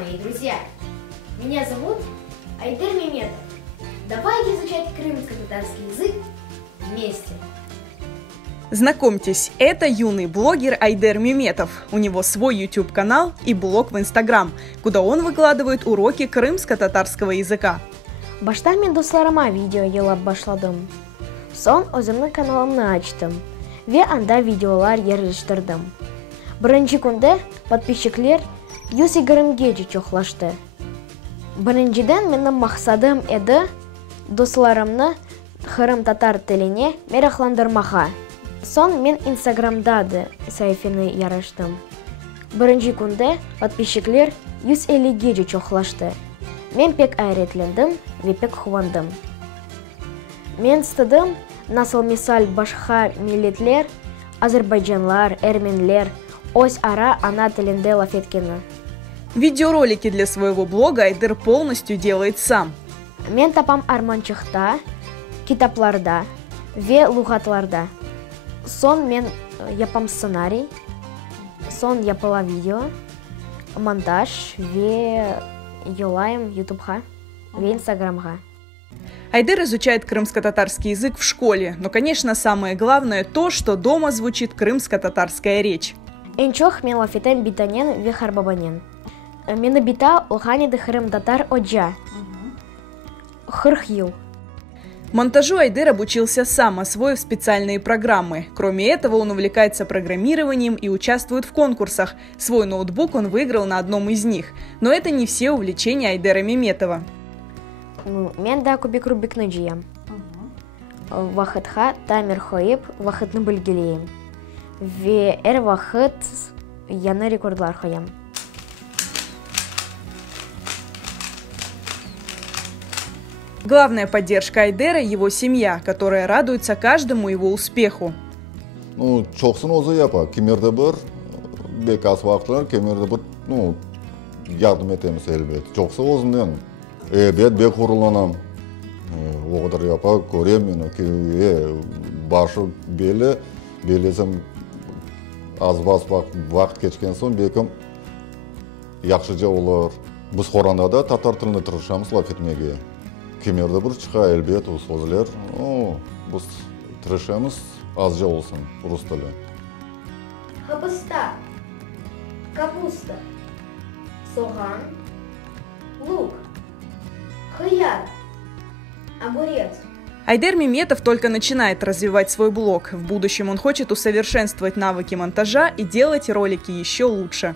мои друзья! Меня зовут Айдер Меметов. Давайте изучать крымско-татарский язык вместе. Знакомьтесь, это юный блогер Айдер Меметов. У него свой YouTube-канал и блог в Instagram, куда он выкладывает уроки крымско-татарского языка. Башта мен дусларыма видео елап башладым. Сон өзімнің каналымны ачтым. Ve анда видеолар yerleştirdim. Birinci günde подписчиклер 120 çoğlaştı. Birinciden benim maksadım edi dostlarımны Kırım tatar tiline meraklandırmağa. Son men Instagram'da sayfını yaraştım. Birinci günde подписчиклер 150 çoğlaştı. Men pek ayretlendim ve pek kıvandım. Men istedim nasıl misal başka milletler, Azerbaycanlar, Ermeniler, o'zaro ana tilinde laf etkeni. Видеоролики для своего блога Айдер полностью делает сам. Men tapam armançıqta, kitaplarda ve lügatlarda. Son men yapam ssenariy, son yapıla video, montaj ve yolayım YouTube'ga ve Instagram'ga. Айдер изучает крымско-татарский язык в школе, но, конечно, самое главное то, что дома звучит крымско-татарская речь. En çok men laf etem bitanen ve harbabanen. Meni bita ulhani'de Kırım Tatar Оджа. 40 yıl. Монтажу Айдер обучился сам, освоив специальные программы. Кроме этого, он увлекается программированием и участвует в конкурсах. Свой ноутбук он выиграл на одном из них. Но это не все увлечения Айдера Меметова. Мен да kubik-rubikni jiyam. Vaqtga timer qo'yib, vaqtni belgilayman. Ve er vaqt yana rekordlar qo'yam. Главная поддержка Айдера – его семья, которая радуется каждому его успеху. Çoğsun ozu yapa. Kimerde bir bekas vaqtlar, kimerde bir yardım etemiz elbet. Çoğsa ozundan. Evet, bek hurulanam. O kadar yapa, göreyim ki başı belesem az vaqt geçken son bekim yaxşıca olur. Biz Xoran'da da tatar tilini tırışamız laf etmege. Kimerde bir çıqa elbet o sözler. Biz tırışamız azca olsun Rus tili. Хабыста, капуста, soğan, лук, хыяр, огурец. Айдер Меметов только начинает развивать свой блог. В будущем он хочет усовершенствовать навыки монтажа и делать ролики еще лучше.